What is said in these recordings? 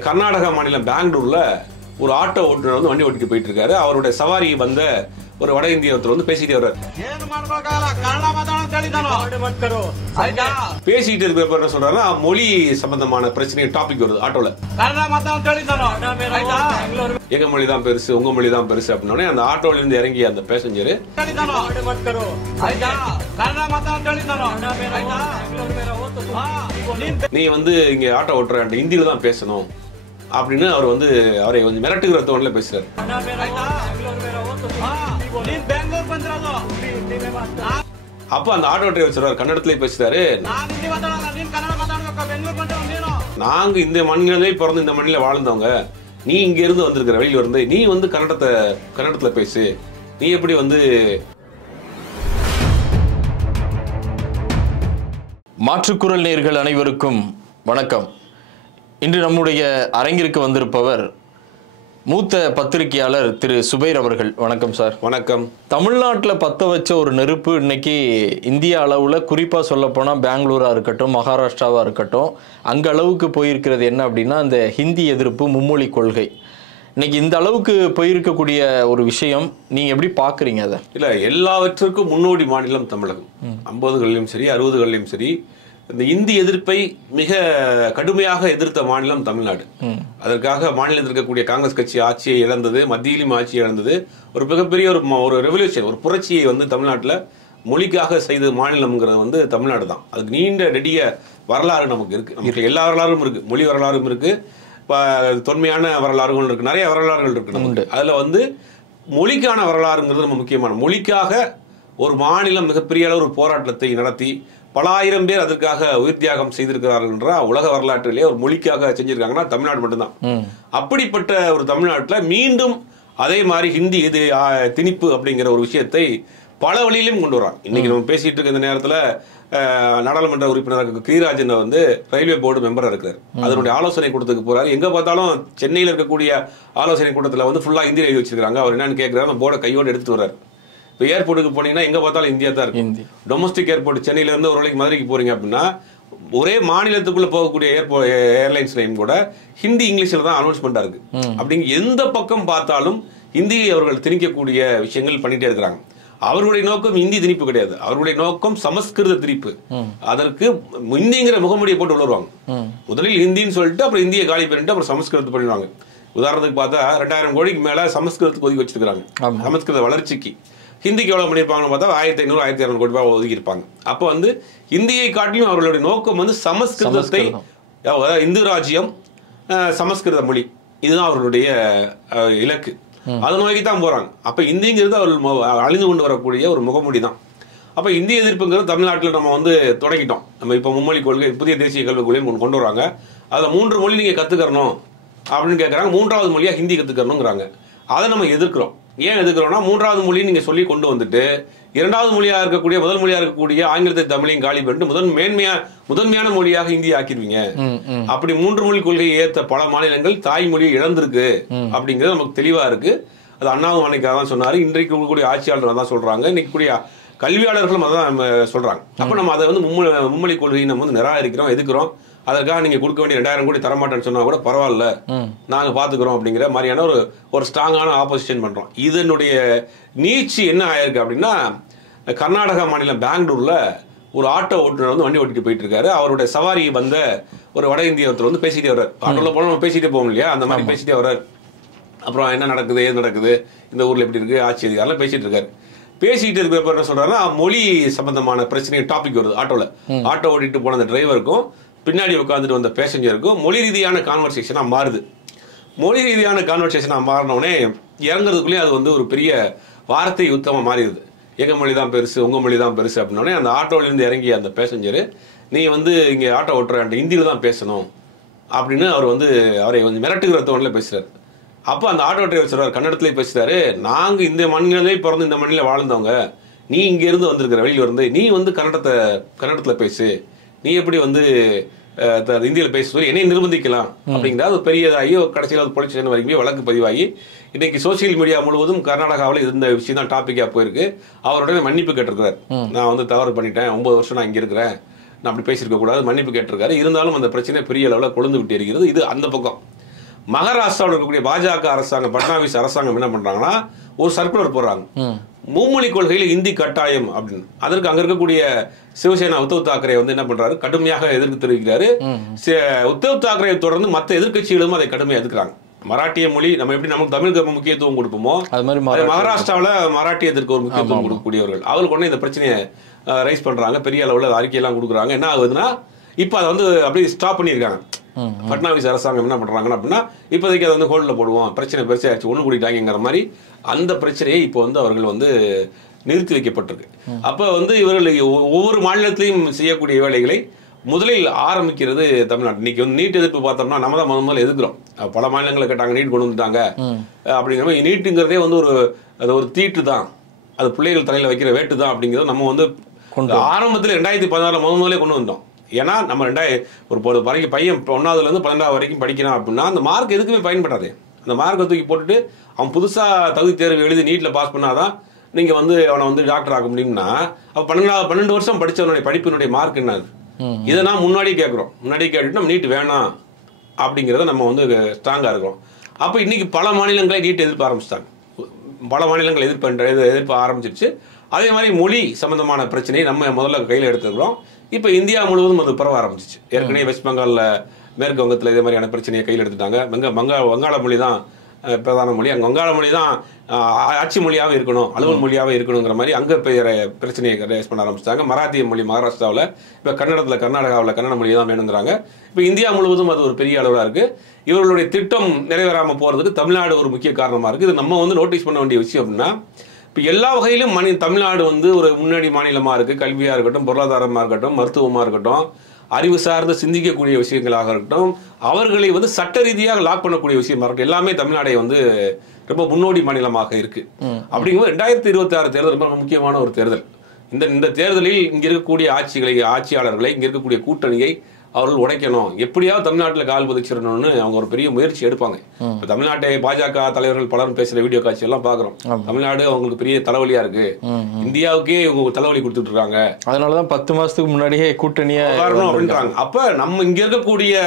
கர்நாடகா மாநிலம் பெங்களூர்ல ஒரு ஆட்டோ ஓட்டுநர் வந்து வண்டி ஓட்டிட்டு போயிட்டு இருக்காரு. அவருடைய சவாரி வந்த ஒரு வட இந்திய ஒருத்தர் வந்து பேசிட்டே வர்றாரு. பேசிட்டு இருக்கிறப்ப என்ன சொல்றாருன்னா, மொழி சம்பந்தமான பிரச்சனை டாபிக் வருது ஆட்டோல. எங்க மொழி தான் பெருசு, உங்க மொழி தான் பெருசு அப்படின்னோடனே அந்த ஆட்டோல இருந்து இறங்கி அந்த பேசஞ்சர், நீ வந்து இங்க ஆட்டோ ஓட்டுற ஹிந்தியில தான் பேசணும் அப்படின்னு அவர் வந்து அவரை கொஞ்சம் மிரட்டுகிற தோணில பேசுறாரு. அப்ப அந்த ஆட்டோ டிரைவர் சொல்றாரு, கன்னடத்திலே பேசுறாரு, நாங்க இந்த மண்ணிலே பிறந்து இந்த மண்ணில வாழ்ந்தவங்க, நீ இங்க இருந்து வந்திருக்கிற வெளியில இருந்து, நீ வந்து கன்னடத்துல பேசு, நீ எப்படி வந்து. மாற்றுக்குரல் நேயர்கள் அனைவருக்கும் வணக்கம். இன்று நம்முடைய அரங்கிற்கு வந்திருப்பவர் மூத்த பத்திரிகையாளர் திரு சுபைர் அவர்கள். வணக்கம் சார். வணக்கம். தமிழ்நாட்டில் பற்ற வச்ச ஒரு நெருப்பு இன்னைக்கு இந்திய அளவில் குறிப்பாக சொல்லப்போனால் பெங்களூராக இருக்கட்டும், மகாராஷ்டிராவாக இருக்கட்டும், அங்கே அளவுக்கு போயிருக்கிறது என்ன அப்படின்னா அந்த ஹிந்தி எதிர்ப்பு, மும்மொழி கொள்கை. இன்னைக்கு இந்த அளவுக்கு போயிருக்கக்கூடிய ஒரு விஷயம் நீங்கள் எப்படி பார்க்குறீங்க அதை? இல்லை, எல்லாவற்றுக்கும் முன்னோடி மாநிலம் தமிழகம். 50களிலும் சரி 60களிலும் சரி இந்த இந்தி எதிர்ப்பை மிக கடுமையாக எதிர்த்த மாநிலம் தமிழ்நாடு. அதற்காக மாநிலத்தில் இருக்கக்கூடிய காங்கிரஸ் கட்சி ஆட்சியை இழந்தது, மத்தியிலும் ஆட்சியை இழந்தது. ஒரு மிகப்பெரிய ஒரு ரெவல்யூஷன், ஒரு புரட்சியை வந்து தமிழ்நாட்டில் மொழிக்காக செய்த மாநிலம்ங்கிறது வந்து தமிழ்நாடு தான். அதுக்கு நீண்ட நெடிய வரலாறு நமக்கு இருக்கு. நமக்கு எல்லா வரலாறும் இருக்கு, மொழி வரலாறும் இருக்கு, தொன்மையான வரலாறுகள் இருக்கு, நிறைய வரலாறுகள் இருக்கு நமக்கு. அதுல வந்து மொழிக்கான வரலாறுங்கிறது நம்ம முக்கியமான. மொழிக்காக ஒரு மாநிலம் மிகப்பெரிய அளவு ஒரு போராட்டத்தை நடத்தி பல ஆயிரம் பேர் அதற்காக உயிர் தியாகம் செய்திருக்கிறார்கள் என்ற உலக வரலாற்றிலேயே ஒரு மொழிக்காக செஞ்சிருக்காங்கன்னா தமிழ்நாடு மட்டும்தான். அப்படிப்பட்ட ஒரு தமிழ்நாட்டில் மீண்டும் அதே மாதிரி ஹிந்தி திணிப்பு அப்படிங்கிற ஒரு விஷயத்தை பல வழியிலும் கொண்டு வராங்க. இன்னைக்கு நம்ம பேசிட்டு இருக்க இந்த நேரத்தில் நாடாளுமன்ற உறுப்பினர் கிரிராஜன் வந்து ரயில்வே போர்டு மெம்பரா இருக்கிறார். அதனுடைய ஆலோசனை கூட்டத்துக்கு போறாரு. எங்க பார்த்தாலும் சென்னையில் இருக்கக்கூடிய ஆலோசனை கூட்டத்தில் வந்து ஃபுல்லா ஹிந்தி எழுதி வச்சிருக்காங்க. அவர் என்னன்னு கேட்கிறாரு, போர்டை கையோடு எடுத்துட்டு வர்றாரு. இப்போ ஏர்போர்ட்டுக்கு போனீங்கன்னா எங்க பார்த்தாலும் இந்தியா தான் இருக்கு. டொமஸ்டிக் ஏர்போர்ட் சென்னையில இருந்து ஒரு நாளைக்கு மதுரைக்கு போறீங்க அப்படின்னா ஒரே மாநிலத்துக்குள்ள போகக்கூடிய ஏர்லைன்ஸ்லையும் கூட ஹிந்தி இங்கிலீஷ்ல தான் அனௌன்ஸ்மெண்டா இருக்கு. அப்படிங்க எந்த பக்கம் பார்த்தாலும் ஹிந்தியை அவர்கள் திணிக்கக்கூடிய விஷயங்கள் பண்ணிட்டே இருக்கிறாங்க. அவர்களுடைய நோக்கம் இந்தி திணிப்பு கிடையாது, அவர்களுடைய நோக்கம் சமஸ்கிருத திணிப்பு. அதற்கு ஹிந்திங்கிற முகமூடியை போட்டு வருவாங்க. முதலில் ஹிந்தின்னு சொல்லிட்டு அப்புறம் இந்தியை காலி பண்ணிட்டு அப்புறம் சமஸ்கிருதத்தை பண்ணிடுவாங்க. உதாரணத்துக்கு பார்த்தா 2000 கோடிக்கு மேல சமஸ்கிருதத்துக்கு ஒதுக்கி வச்சிருக்காங்க. சமஸ்கிருத வளர்ச்சிக்கு. ஹிந்திக்கு எவ்வளவு பண்ணியிருப்பாங்கன்னு பார்த்தா 1500 1200 கோடி ரூபாய் ஒதுக்கி இருப்பாங்க. அப்போ வந்து இந்தியை காட்டிலும் அவர்களுடைய நோக்கம் வந்து சமஸ்கிருதத்தை, இந்து ராஜ்யம், சமஸ்கிருத மொழி, இதுதான் அவர்களுடைய இலக்கு. அதை நோக்கி தான் போறாங்க. அப்ப இந்திங்கிறது அவர்கள் அழிந்து கொண்டு வரக்கூடிய ஒரு முகமூடி தான். அப்ப இந்திய எதிர்ப்புங்கிறது தமிழ்நாட்டில் நம்ம வந்து தொடங்கிட்டோம். நம்ம இப்ப மும்மொழி கொள்கை, புதிய தேசிய கல்விக் கொள்கை கொண்டு வராங்க. அதுல 3 மொழி நீங்க கத்துக்கறணும் அப்படின்னு கேட்கறாங்க. 3வது மொழியா ஹிந்தி கத்துக்கறணுங்கிறாங்க. அதை நம்ம எதிர்க்கிறோம். ஏன் எதுக்குறோம்னா, 3வது மொழி நீங்க சொல்லி கொண்டு வந்துட்டு 2வது மொழியா இருக்கக்கூடிய, முதல் மொழியா இருக்கக்கூடிய ஆங்கிலத்தை தமிழையும் காலி பண்ணிட்டு முதன்மையான மொழியாக ஹிந்தி ஆக்கிடுவீங்க. அப்படி 3 மொழி கொள்கையை ஏற்ற பல மாநிலங்கள் தாய்மொழியை இழந்திருக்கு அப்படிங்கிறது நமக்கு தெளிவா இருக்கு. அது அண்ணாவும் அன்னைக்காக தான் சொன்னாரு. இன்றைக்கு கூடிய ஆட்சியாளர்கள் தான் சொல்றாங்க, இன்னைக்கு கூடிய கல்வியாளர்களும் அதான் சொல்றாங்க. அப்ப நம்ம அதை வந்து மும்மொழி கொள்கையை நம்ம வந்து நிராகரிக்கிறோம், எதுக்குறோம். அதற்காக நீங்க கொடுக்க வேண்டிய 2000 கோடி தரமாட்டேன்னு சொன்னா கூட பரவாயில்ல, நாங்க பாத்துக்கிறோம் அப்படிங்கிற மாதிரியான ஒரு ஸ்ட்ராங்கான ஆப்போசிஷன் பண்றோம். இதனுடைய நீட்சி என்ன ஆயிருக்கு அப்படின்னா, கர்நாடகா மாநிலம் பெங்களூர்ல ஒரு ஆட்டோ ஓட்டுநர் வந்து வண்டி ஓட்டிட்டு போயிட்டு இருக்காரு. அவருடைய சவாரி வந்த ஒரு வட இந்திய ஒருத்தர் வந்து பேசிட்டே வர்றாரு. ஆட்டோல போல நம்ம பேசிட்டே போவோம் இல்லையா, அந்த மாதிரி பேசிட்டே வர்றாரு. அப்புறம் என்ன நடக்குது, ஏது நடக்குது, இந்த ஊர்ல எப்படி இருக்கு, ஆட்சி அதிகாரம் பேசிட்டு இருக்காரு. பேசிட்டு இருக்கிறப்ப என்ன சொல்றாருன்னா, மொழி சம்பந்தமான பிரச்சனை டாபிக் வருது ஆட்டோல. ஆட்டோ ஓட்டிட்டு போன அந்த டிரைவருக்கும் பின்னாடி உட்காந்துட்டு வந்த பேசஞ்சருக்கும் மொழி ரீதியான கான்வர்சேஷனா மாறுது. மொழி ரீதியான கான்வர்சேஷனா மாறினோடனே இறங்குறதுக்குள்ளேயே அது வந்து ஒரு பெரிய வார்த்தை யுத்தமா மாறிடுது. எங்க மொழி தான் பெருசு, உங்க மொழி தான் பெருசு அப்படின்னோடனே அந்த ஆட்டோல இருந்து இறங்கிய அந்த பேசஞ்சர், நீ வந்து இங்க ஆட்டோ ஓட்டுற ஹிந்தியில தான் பேசணும் அப்படின்னு அவர் வந்து அவரை கொஞ்சம் மிரட்டுகிற தோணில பேசுறாரு. அப்போ அந்த ஆட்டோ டிரைவர் சொல்றாரு, கன்னடத்திலே பேசுறாரு, நாங்க இந்த மண்ணிலே பிறந்து இந்த மண்ணில வாழ்ந்தவங்க, நீ இங்க இருந்து வந்திருக்கிற வெளியில இருந்து, நீ வந்து கன்னடத்துல பேசு, நீ எப்படி வந்து இந்தியில பேசுவது, என்னை நிர்பந்திக்கலாம் அப்படிங்கிற அது பெரியதாகி கடைசியில் அது போலீஸ் ஸ்டேஷன் வரைக்கும் வழக்கு பதிவாகி இன்னைக்கு சோசியல் மீடியா முழுவதும் கர்நாடகாவில் இந்த விஷயம் தான் டாபிக்கா போயிருக்கு. அவருடைய மன்னிப்பு கேட்டிருக்கிறார். நான் வந்து தவறு பண்ணிட்டேன், 9 வருஷம் நான் இங்க இருக்கிறேன், நான் அப்படி பேசியிருக்க கூடாது, மன்னிப்பு கேட்டிருக்காரு. இருந்தாலும் அந்த பிரச்சனை பெரிய அளவில் கொழுந்து விட்டு இருக்கிறது. இது அந்த பக்கம். மகாராஷ்டிராவில் இருக்கக்கூடிய பாஜக அரசாங்கம், பட்னாவிஸ் அரசாங்கம் என்ன பண்றாங்கன்னா ஒரு சர்க்குலர் போடுறாங்க, மும்மொழி கொள்கையில் இந்தி கட்டாயம் அப்படின்னு. அதற்கு அங்க இருக்கக்கூடிய சிவசேனா உத்தவ் தாக்கரே வந்து என்ன பண்றாரு, கடுமையாக எதிர்ப்பு தெரிவிக்கிறாரு. உத்தவ் தாக்கரே தொடர்ந்து மற்ற எதிர்கட்சிகளும் அதை கடுமையாக எதிர்க்கிறாங்க. மராட்டிய மொழி நம்ம எப்படி நமக்கு தமிழுக்கு முக்கியத்துவம் கொடுப்போமோ அது மாதிரி மகாராஷ்டிராவில் மராட்டியத்திற்கு ஒரு முக்கியத்துவம் கொடுக்கக்கூடியவர்கள் அவர்கள் கொண்டு இந்த பிரச்சனையை ரைஸ் பண்றாங்க. பெரிய அளவில் அறிக்கையெல்லாம் கொடுக்குறாங்க. என்ன ஆகுதுன்னா இப்போ அதை வந்து அப்படியே ஸ்டாப் பண்ணியிருக்காங்க. பட்னாவிஸ் அரசாங்கம் என்ன பண்றாங்கன்னா அப்படின்னா இப்போதைக்கு அதை வந்து ஹோல்டில் போடுவோம், பிரச்சனை பெருசாச்சு ஒன்று கூட்டிட்டாங்கிற மாதிரி அந்த பிரச்சனையை இப்போ வந்து அவர்கள் வந்து நிறுத்தி வைக்கப்பட்டிருக்கு. அப்போ வந்து இவர்கள் ஒவ்வொரு மாநிலத்திலையும் செய்யக்கூடிய வேலைகளை முதலில் ஆரம்பிக்கிறது தமிழ்நாடு. இன்னைக்கு வந்து நீட் எதிர்ப்பு பார்த்தோம்னா நம்ம தான் முதல்ல எதிர்க்கிறோம். பல மாநிலங்களை கேட்டாங்க, நீட் கொண்டு வந்துட்டாங்க அப்படிங்கிற மாதிரி. நீட்டுங்கிறதே வந்து ஒரு தீட்டு தான், அது பிள்ளைகள் தலையில் வைக்கிற வேட்டு தான் அப்படிங்கிறத நம்ம வந்து ஆரம்பத்தில் 2016 முதலே கொண்டு வந்தோம். ஏன்னா நம்ம ஒரு வரைக்கும் பையன் 1ஆவதுலேருந்து 12ஆவது வரைக்கும் படிக்கிறான் அப்படின்னா அந்த மார்க் எதுக்குமே பயன்படாது. அந்த மார்க்கை தூக்கி போட்டுட்டு அவன் புதுசாக தகுதி தேர்வு எழுதி நீட்டில் பாஸ் பண்ணாதான் நீங்கள் வந்து அவனை வந்து டாக்டர் ஆக முடியும்னா அப்போ 12 வருஷம் படித்தவனுடைய படிப்பினுடைய மார்க் என்னது? இதை நான் முன்னாடியே கேட்குறோம். முன்னாடியே கேட்டுட்டு நம்ம நீட் வேணாம் அப்படிங்கிறத நம்ம வந்து ஸ்ட்ராங்காக இருக்கிறோம். அப்போ இன்னைக்கு பல மாநிலங்களை நீட் எதிர்ப்பு ஆரம்பிச்சிட்டாங்க. பல மாநிலங்கள் எதிர்ப்பு ஆரம்பிச்சிருச்சு. அதே மாதிரி மொழி சம்பந்தமான பிரச்சனையை நம்ம முதல்ல கையில் எடுத்துக்கிறோம். இப்போ இந்தியா முழுவதும் அது பரவ ஆரம்பிச்சிச்சு. ஏற்கனவே வெஸ்ட் பெங்காலில், மேற்கு வங்கத்தில் இதே மாதிரியான பிரச்சனையை கையில் எடுத்துட்டாங்க. வங்காள மொழி தான் பிரதான மொழி. அங்கே வங்காள மொழி தான் ஆட்சி மொழியாகவும் இருக்கணும், அலுவல் மொழியாகவும் இருக்கணுங்கிற மாதிரி அங்கே பிரச்சனையை ரேஸ் பண்ண ஆரம்பிச்சிட்டாங்க. மராத்திய மொழி மகாராஷ்டிராவில், இப்போ கர்நாடகாவில் கன்னட மொழி தான் வேணுங்கிறாங்க. இப்போ இந்தியா முழுவதும் அது ஒரு பெரிய அளவில் இருக்குது. இவர்களுடைய திட்டம் நிறைவேறாமல் போகிறதுக்கு தமிழ்நாடு ஒரு முக்கிய காரணமாக இருக்குது. இது நம்ம வந்து நோட்டீஸ் பண்ண வேண்டிய விஷயம் அப்படின்னா, இப்போ எல்லா வகையிலும் தமிழ்நாடு வந்து ஒரு முன்னணி மாநிலமாக இருக்குது. கல்வியாக இருக்கட்டும், பொருளாதாரமாக இருக்கட்டும், மருத்துவமாக இருக்கட்டும், அறிவு சார்ந்து சிந்திக்கக்கூடிய விஷயங்களாக இருக்கட்டும், அவர்களை வந்து சட்ட ரீதியாக லாக் பண்ணக்கூடிய விஷயமாக இருக்கட்டும், எல்லாமே தமிழ்நாடை வந்து ரொம்ப முன்னோடி மாநிலமாக இருக்கு. அப்படிங்கும்போது 2026 தேர்தல் ரொம்ப முக்கியமான ஒரு தேர்தல். இந்த தேர்தலில் இங்க இருக்கக்கூடிய ஆட்சியாளர்களை, இங்க இருக்கக்கூடிய கூட்டணியை அவர்கள் உடைக்கணும், எப்படியாவது தமிழ்நாட்டில் கால் பதிச்சிடணும்னு அவங்க ஒரு பெரிய முயற்சி எடுப்பாங்க. இப்போ தமிழ்நாட்டை பாஜக தலைவர்கள் பலரும் பேசுற வீடியோ காட்சி எல்லாம் பாக்குறோம். தமிழ்நாடு அவங்களுக்கு பெரிய தலைவலியா இருக்கு, இந்தியாவுக்கே இவங்க தலைவலி கொடுத்துட்டு இருக்காங்க. அதனாலதான் 10 மாசத்துக்கு முன்னாடியே கூட்டணியா வரணும் அப்படின்றாங்க. அப்ப நம்ம இங்க இருக்கக்கூடிய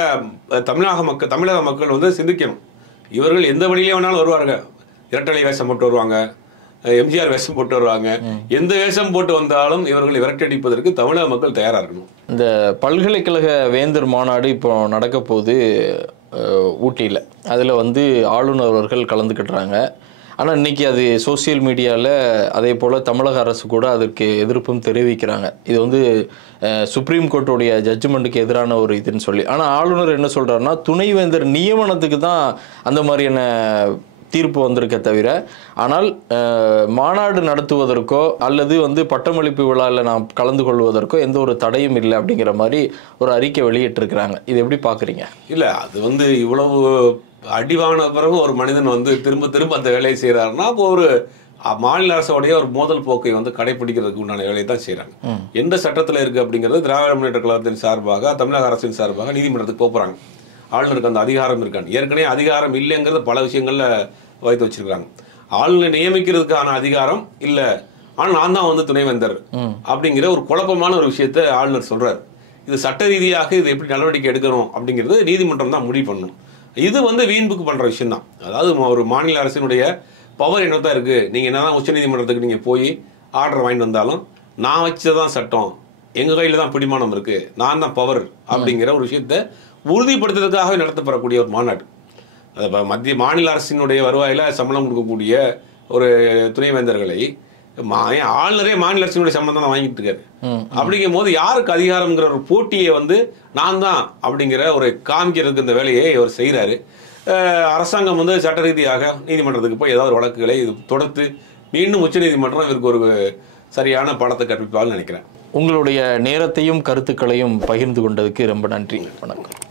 தமிழக மக்கள் வந்து சிந்திக்கணும். இவர்கள் எந்த வழியிலே வேணாலும் வருவாங்க. இரட்டலை வேஷம் போட்டு வருவாங்க, எம்ஜிஆர் வேஷம் போட்டு வருவாங்க. எந்த வேஷம் போட்டு வந்தாலும் இவர்களை விரட்டடிப்பதற்கு தமிழக மக்கள் தயாரா இருக்கணும். இந்த பல்கலைக்கழக வேந்தர் மாநாடு இப்போ நடக்க போகுது ஊட்டியில். அதில் வந்து ஆளுநர் அவர்கள் கலந்துக்கிட்டுறாங்க. ஆனால் இன்னைக்கு அது சோசியல் மீடியாவில் அதே போல் தமிழக அரசு கூட அதற்கு எதிர்ப்பும் தெரிவிக்கிறாங்க. இது வந்து சுப்ரீம் கோர்ட்டுடைய ஜட்ஜ்மெண்ட்டுக்கு எதிரான ஒரு இதுன்னு சொல்லி. ஆனால் ஆளுநர் என்ன சொல்கிறாருன்னா, துணைவேந்தர் நியமனத்துக்கு தான் அந்த மாதிரியான தீர்ப்பு வந்திருக்க தவிர, ஆனால் மாநாடு நடத்துவதற்கோ அல்லது வந்து பட்டமளிப்பு விழாவில் நாம் கலந்து கொள்வதற்கோ எந்த ஒரு தடையும் இல்லை அப்படிங்கிற மாதிரி ஒரு அறிக்கை வெளியிட்டிருக்கிறாங்க. இது எப்படி பார்க்குறீங்க? இல்லை, அது வந்து இவ்வளவு அடிவான பிறகு ஒரு மனிதன் வந்து திரும்ப அந்த வேலையை செய்கிறாருன்னா, அப்போ ஒரு மாநில அரசோடைய ஒரு மோதல் போக்கை வந்து கடைபிடிக்கிறதுக்கு உண்டான வேலையை தான் செய்கிறாங்க. எந்த சட்டத்தில் இருக்குது அப்படிங்கிறது திராவிட முன்னேற்ற கழகத்தின் சார்பாக, தமிழக அரசின் சார்பாக நீதிமன்றத்துக்கு போகிறாங்க. ஆளுநருக்கு அந்த அதிகாரம் இருக்காங்க. ஏற்கனவே அதிகாரம் இல்லைங்கிறது பல விஷயங்கள்ல வைத்து வச்சிருக்காங்க. ஆளுநரை நியமிக்கிறதுக்கான அதிகாரம் இல்ல, ஆனா நான் தான் வந்து துணைவேந்தர் அப்படிங்கிற ஒரு குழப்பமான ஒரு விஷயத்த ஆளுநர் சொல்றாரு. இது சட்ட ரீதியாக இது எப்படி நடவடிக்கை எடுக்கணும் அப்படிங்கிறது நீதிமன்றம் தான் முடிவு பண்ணணும். இது வந்து வீண்புக்கு பண்ற விஷயம் தான். அதாவது ஒரு மாநில அரசினுடைய பவர் என்னதான் இருக்கு, நீங்க என்னதான் உச்ச நீதிமன்றத்துக்கு நீங்க போய் ஆர்டர் வாங்கிட்டு வந்தாலும் நான் வச்சதான் சட்டம், எங்க கையில தான் பிடிமானம் இருக்கு, நான் தான் பவர் அப்படிங்கிற ஒரு விஷயத்த உறுதிப்படுத்துறதுக்காக நடத்தப்படக்கூடிய ஒரு மாநாடு. மத்திய மாநில அரசினுடைய வருவாயில சம்பளம் கொடுக்கக்கூடிய ஒரு துணைவேந்தர்களை ஆளுநரே மாநில அரசினுடைய சம்பளம் தான் வாங்கிட்டு இருக்காரு. அப்படிங்கும் போது யாருக்கு அதிகாரம்ங்கிற ஒரு போட்டியை வந்து நான் தான் அப்படிங்கிற ஒரு காமிக்கிறதுக்கு இந்த வேலையை அவர் செய்யறாரு. அரசாங்கம் வந்து சட்ட ரீதியாக நீதிமன்றத்துக்கு போய் ஏதாவது வழக்குகளை தொடுத்து மீண்டும் உச்ச நீதிமன்றம் இவருக்கு ஒரு சரியான பாடத்தை கற்பிப்பான்னு நினைக்கிறேன். உங்களுடைய நேரத்தையும் கருத்துக்களையும் பகிர்ந்து கொண்டதுக்கு ரொம்ப நன்றி. வணக்கம்.